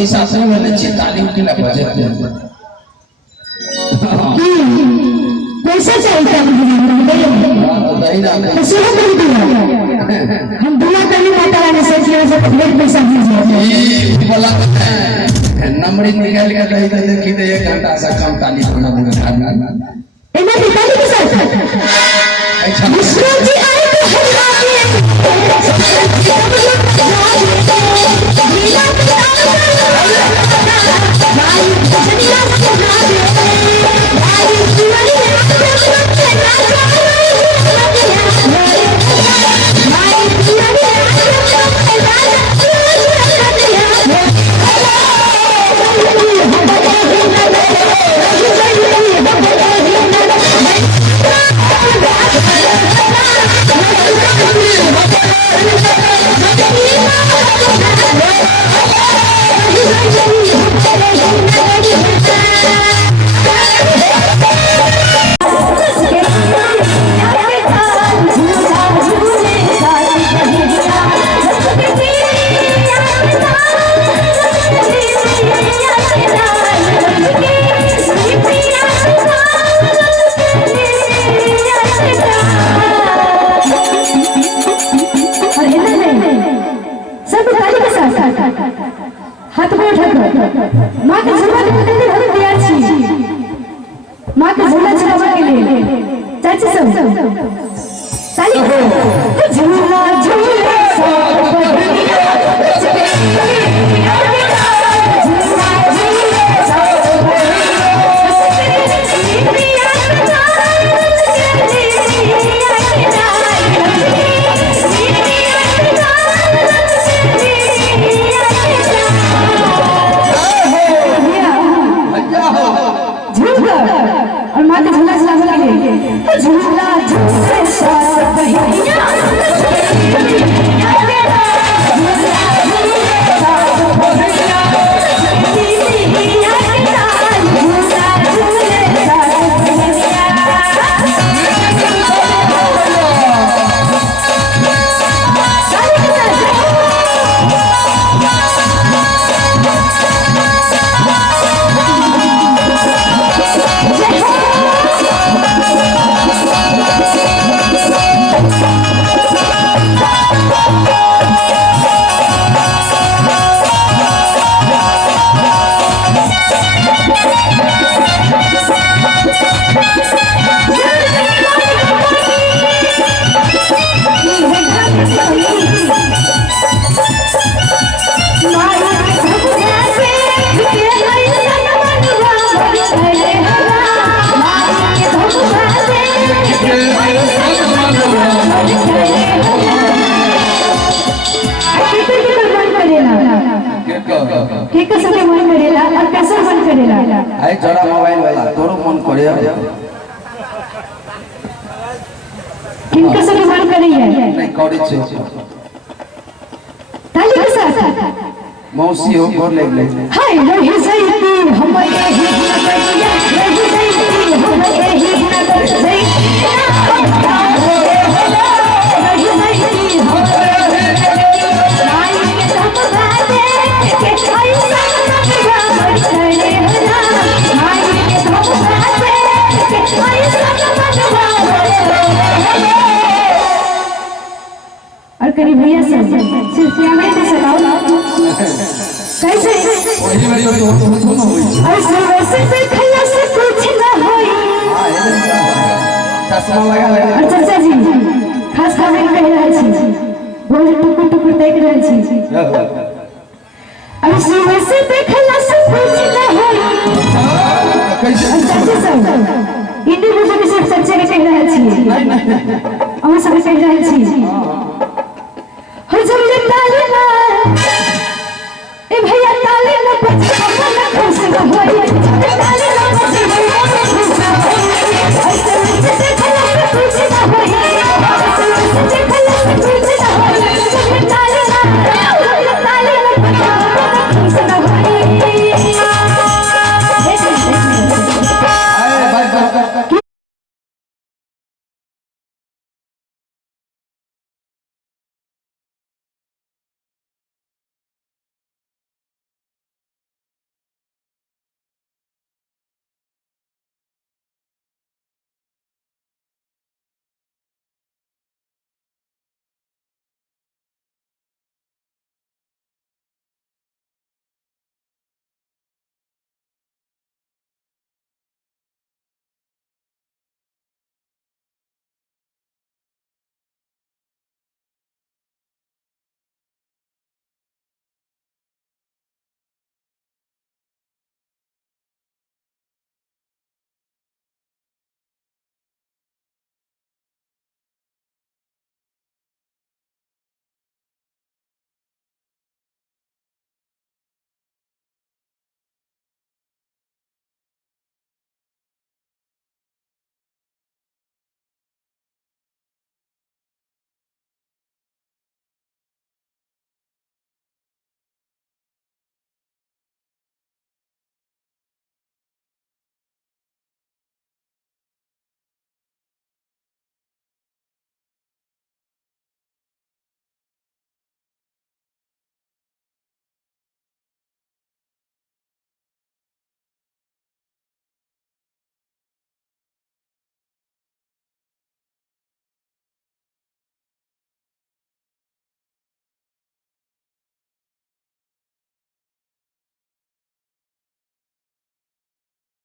पैसा से वाले छी तालीम के लिए बजट पैसा चाहिए हम दूल्हा करने माता रानी से ढेर पैसा दीजिए बोला नंबरी निकाल के दे दे देखी दे 1 घंटा से कम ताली बना इन्हें ताली के साथ अच्छा विष्णु जी आए तो माँ के झूला के लिए हम तैयार छी माँ के झूला चलावा के लिए चाची सब ताली झूला झूले और माँ के झूला चलावा के लिए झूला झूले साथ बहिया ठीक है सबके मन करेला और कैसे मन करेला आई जरा मोबाइल वाला तोरो मन करे किनका सबके मन करिए नहीं करे छे ताली के साथ मौसी हो गोर ले ले हाय रही सही हमरे ही नगरिया रही सही हमरे ही नगरिया और करीब भैया से सिर्फ कैमरे से चलाओ कैसे वही में तो दोनों होई ऐसे वैसे देखला से कुछ ना होई चश्मा लगा ले और चाचा जी खास कमेंट कह रहल छी बोल टुकुर टुकुर देख रहल छी ऐसे वैसे देखला से कुछ ना होई कैसे चाचा सब इंडिविजुअल के सिर्फ सच्चे के कह रहल छी नहीं नहीं हम सब कह रहल छी हो जब ये ताली ना ए भैया ताली ना बच हम ना खुश होई